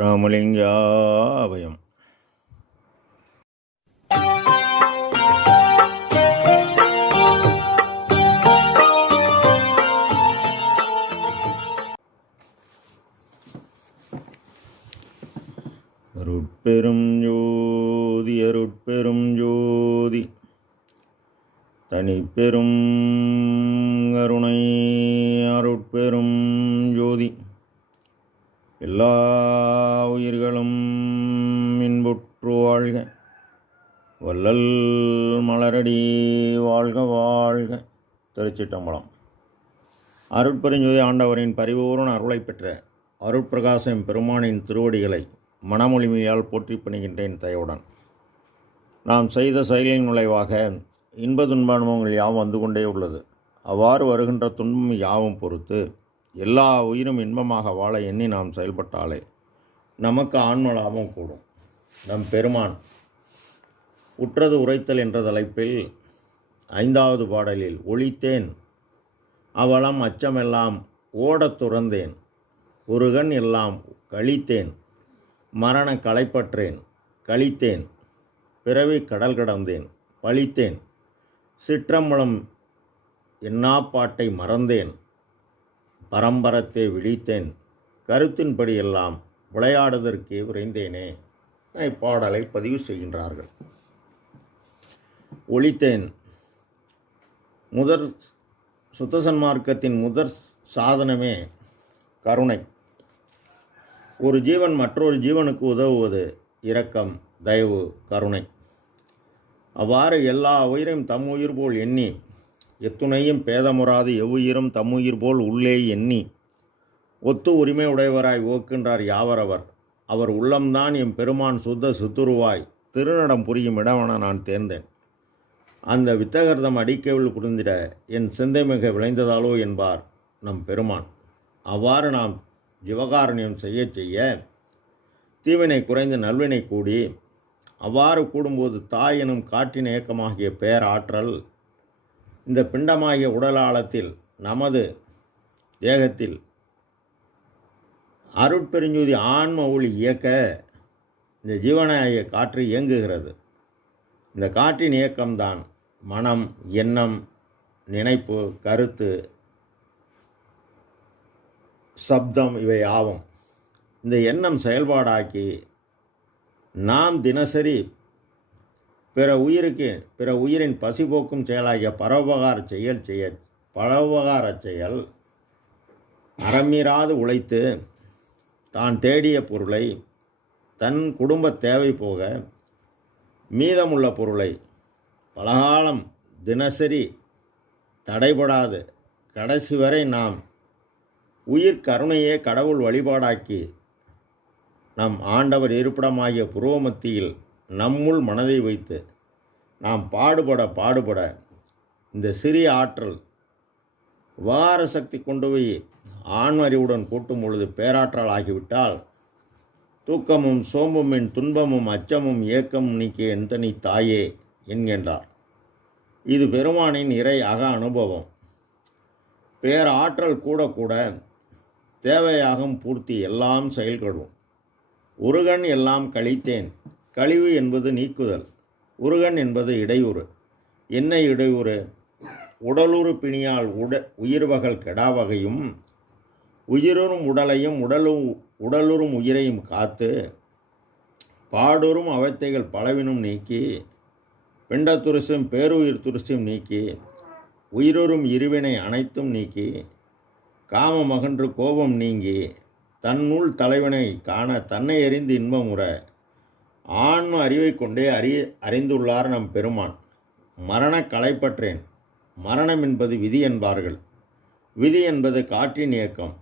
ராமலிங்காபயம். அருட்பெரும் ஜோதி அருட்பெரும் ஜோதி தனிப்பெரும் கருணை அருட்பெரும் ஜோதி எல்லா உயிர்களும் இன்புற்று வாழ்க, வள்ளல் மலரடி வாழ்க வாழ்க. திருச்சிற்றம்பலம். அருட்பெருஞ்சோதி ஆண்டவரின் பரிபூரண அருளை பெற்ற அருட்பிரகாசம் பெருமானின் திருவடிகளை மனமொழிமையால் போற்றி பணிகின்றேன் தயவுடன். நாம் செய்த செயலின் நுழைவாக இன்ப துன்ப அனுபவங்கள் யாவும் வந்து கொண்டே உள்ளது. அவ்வாறு வருகின்ற துன்பம் யாவும் பொறுத்து எல்லா உயிரும் இன்பமாக வாழ எண்ணி நாம் செயல்பட்டாலே நமக்கு ஆன்ம லாபம் கூடும். நம் பெருமான் உற்றது உரைத்தல் என்ற தலைப்பில் 5வது பாடலில் ஒழித்தேன் அவலம் அச்சமெல்லாம் ஓடத் துறந்தேன், ஒருகண் எல்லாம் கழித்தேன், மரண களைப்பற்றேன் கழித்தேன், பிறவி கடல் கடந்தேன் பழித்தேன், சிற்றம்பலம் என்னாப்பாட்டை மறந்தேன், பரம்பரத்தை விழித்தேன், கருத்தின்படி எல்லாம் விளையாடுவதற்கே விரைந்தேனே. இப்பாடலை பதிவு செய்கின்றார்கள். ஒழித்தேன் சுத்த சன்மார்க்கத்தின் முதற் சாதனமே கருணை. ஒரு ஜீவன் மற்றொரு ஜீவனுக்கு உதவுவது இரக்கம், தயவு, கருணை. அவ்வாறு எல்லா உயிரையும் தம் உயிர் போல் எண்ணி, எத்துணையும் பேதமுறாது எவ்வுயிரும் தம்முயிர் போல் உள்ளே எண்ணி ஒத்து உரிமை உடையவராய் ஓக்கின்றார் யாவரவர். அவர் உள்ளம்தான் எம் பெருமான் சுத்த சித்துருவாய் திருநடம் புரியும் இடமென நான் தேர்ந்தேன். அந்த வித்தகர்தம் அடிக்கவில் புரிந்திட என் சிந்தை மிக விளைந்ததாலோ என்பார் நம் பெருமான். அவ்வாறு நாம் ஜீவகாருண்யம் செய்ய செய்ய தீவினை குறைந்து நல்வினை கூடி, அவ்வாறு கூடும்போது தாய் எனும் காற்றின் இயக்கமாகிய பேராற்றல் இந்த பிண்டமாகிய உடலாளத்தில் நமது தேகத்தில் அருட்பெருஞ்சோதி ஆன்ம ஒளி இயக்க இந்த ஜீவனாகிய காற்று இயங்குகிறது. இந்த காற்றின் இயக்கம்தான் மனம், எண்ணம், நினைப்பு, கருத்து, சப்தம் இவை ஆகும். இந்த எண்ணம் செயல்பாடாக்கி நாம் தினசரி பிற உயிரின் பசிபோக்கும் செயலாகிய பரோபகார செயல் அறமீறாது உழைத்து தான் தேடிய பொருளை தன் குடும்ப தேவை போக மீதமுள்ள பொருளை பலகாலம் தினசரி தடைபடாது கடைசி வரை நாம் உயிர் கருணையே கடவுள் வழிபாடாக்கி நம் ஆண்டவர் இருப்பிடமாகிய புருவமத்தியில் நம்முள் மனதை வைத்து நாம் பாடுபட இந்த சிறிய ஆற்றல் வார சக்தி கொண்டு போய் ஆன்ம அறிவுடன் கூட்டும் பொழுது பேராற்றல் ஆகிவிட்டால் தூக்கமும் சோம்புமின் துன்பமும் அச்சமும் ஏக்கமும் நீக்கிய எந்தனி தாயே என்கின்றார். இது பெருமானின் இறை அக அனுபவம். பேராற்றல் கூட கூட தேவையாகும் பூர்த்தி எல்லாம் செயல்படும். ஒருகண் எல்லாம் கழித்தேன். கழிவு என்பது நீக்குதல், ஒருகண் என்பது இடையூறு. என்ன இடையூறு? உடலுறு பிணியால் உயிர்வகள் கெடாவகையும் உயிருறும் உடலையும் உடலுறும் உயிரையும் காத்து பாடுறும் அவத்தைகள் பலவினும் நீக்கி பிண்டத்துரிசும் பேருயிர் துரிசும் நீக்கி உயிருறும் இருவினை அனைத்தும் நீக்கி காமமகன்று கோபம் நீங்கி தன்னுள் தலைவனை காண தன்னை அறிந்து இன்பமுற ஆன்ம அறிவை கொண்டே அறிந்துள்ளார் நம் பெருமான். மரண களைப்பற்றேன். மரணம் என்பது விதி என்பார்கள். விதி என்பது காற்றின் இயக்கம்.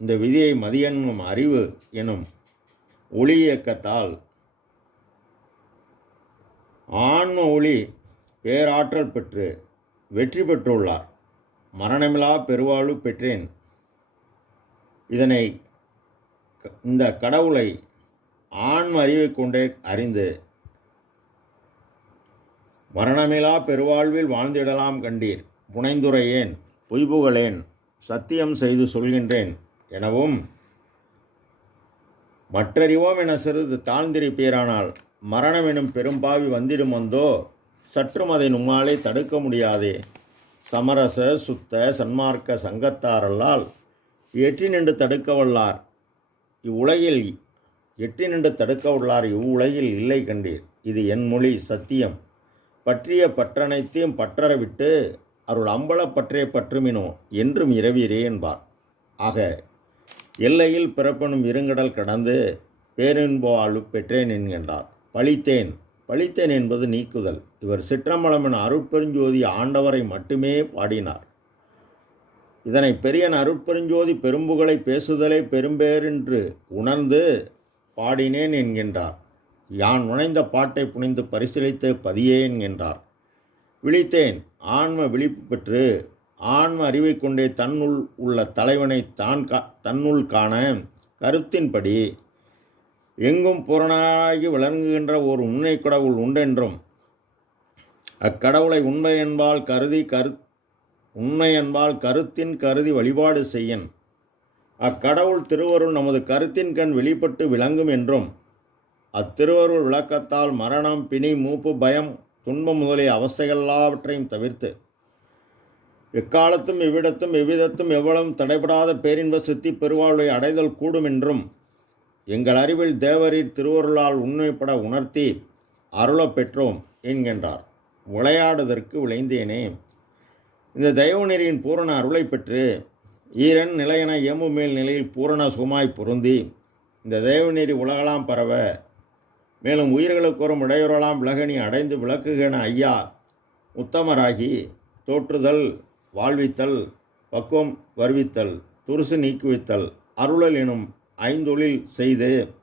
இந்த விதியை மதியென்னும் அறிவு எனும் ஒளி இயக்கத்தால் ஆன்ம ஒளி பேராற்றல் பெற்று வெற்றி பெற்றுள்ளார். மரணமிலா பெருவாழ்வு பெற்றேன். இந்த கடவுளை ஆன்ம அறிவை கொண்டே அறிந்து மரணமிலா பெருவாழ்வில் வாழ்ந்திடலாம் கண்டீர். புனைந்துரையேன் பொய்புகளேன் சத்தியம் செய்து சொல்கின்றேன் எனவும் மற்றறிவோம் என சிறிது தாழ்ந்திருப்பீரானால் மரணம் எனும் பெரும்பாவி வந்திடும் வந்தோ, சற்றும் அதை நும்மாலே தடுக்க முடியாதே. சமரச சுத்த சன்மார்க்க சங்கத்தாரல்லால் எட்டி நின்று தடுக்க வல்லார் இவ்வுலகில் இவ்வுலகில் இல்லை கண்டீர். இது என் மொழி சத்தியம். பற்றிய பற்றனைத்தையும் பற்றற விட்டு அருள் அம்பல பற்றே பற்றுமினோ என்றும் இரவீரே என்பார். ஆக எல்லையில் பிறப்பெனும் இருங்கடல் கடந்து பேரின்போ ஆளு பெற்றேன் என்கின்றார். பழித்தேன் என்பது நீக்குதல். இவர் சிற்றம்பலம் என அருட்பெருஞ்சோதி ஆண்டவரை மட்டுமே பாடினார். இதனை பெரியன் அருட்பெருஞ்சோதி பெரும்புகளை பேசுதலை பெரும்பேரென்று உணர்ந்து பாடினேன் என்கின்றார். யான் உணைந்த பாட்டை புனிந்து பரிசீலித்து பதியேன் என்றார். விழித்தேன் ஆன்ம விழிப்பு பெற்று ஆன்ம அறிவை கொண்டே தன்னுள் உள்ள தலைவனை தன்னுள் காண கருத்தின்படி எங்கும் புறனாகி விளங்குகின்ற ஒரு உண்மை கடவுள் உண்டென்றும் அக்கடவுளை உண்மை என்பால் கருத்தின் கருதி வழிபாடு செய்யன். அக்கடவுள் திருவருள் நமது கருத்தின் கண் வெளிப்பட்டு விளங்கும் என்றும் அத்திருவருள் விளக்கத்தால் மரணம், பிணி, மூப்பு, பயம், துன்பம் முதலிய அவஸ்தைகள் தவிர்த்து எக்காலத்தும் எவ்விடத்தும் எவ்விதத்தும் எவ்வளவும் தடைபடாத பேரின்ப சித்தி பெருவாழ்வை அடைதல் கூடும் என்றும் எங்கள் அறிவில் தேவரீர் திருவருளால் உண்மைப்பட உணர்த்தி அருளப் பெற்றோம் என்கின்றார். விளையாடுதற்கு விளைந்தேனே. இந்த தெய்வநெறியின் பூரண அருளை பெற்று ஈரன் நிலையென ஏம்பு மேல் நிலையில் பூரண சுகமாய் பொருந்தி இந்த தெய்வநெறி உலகலாம் பரவ மேலும் உயிர்களுக்கு ஒரு இடையூறலாம் விலகணி அடைந்து விளக்குகென ஐயா உத்தமராகி தோற்றுதல், வாழ்வித்தல், பக்குவம் வருவித்தல், துருசு நீக்குவித்தல், அருளல் எனும் ஐந்தொழில் செய்து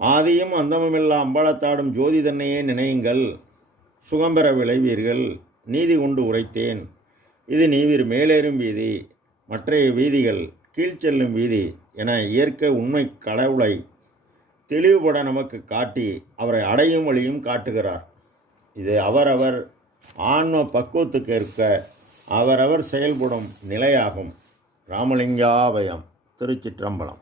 ஆதியும் அந்தமுமில்லா அம்பலத்தாடும் ஜோதி தன்னையே நினையுங்கள். சுகம்பெற விளைவீர்கள். நீதி கொண்டு உரைத்தேன். இது நீவிர் மேலேறும் வீதி, மற்றைய வீதிகள் கீழ்ச்செல்லும் வீதி என இயற்கை உண்மை கடவுளை தெளிவுபட நமக்கு காட்டி அவரை அடையும் வழியும் காட்டுகிறார். இது அவரவர் ஆன்ம பக்குவத்துக்கு ஏற்க அவரவர் செயல்படும் நிலையாகும். ராமலிங்காபயம். திருச்சிற்றம்பலம்.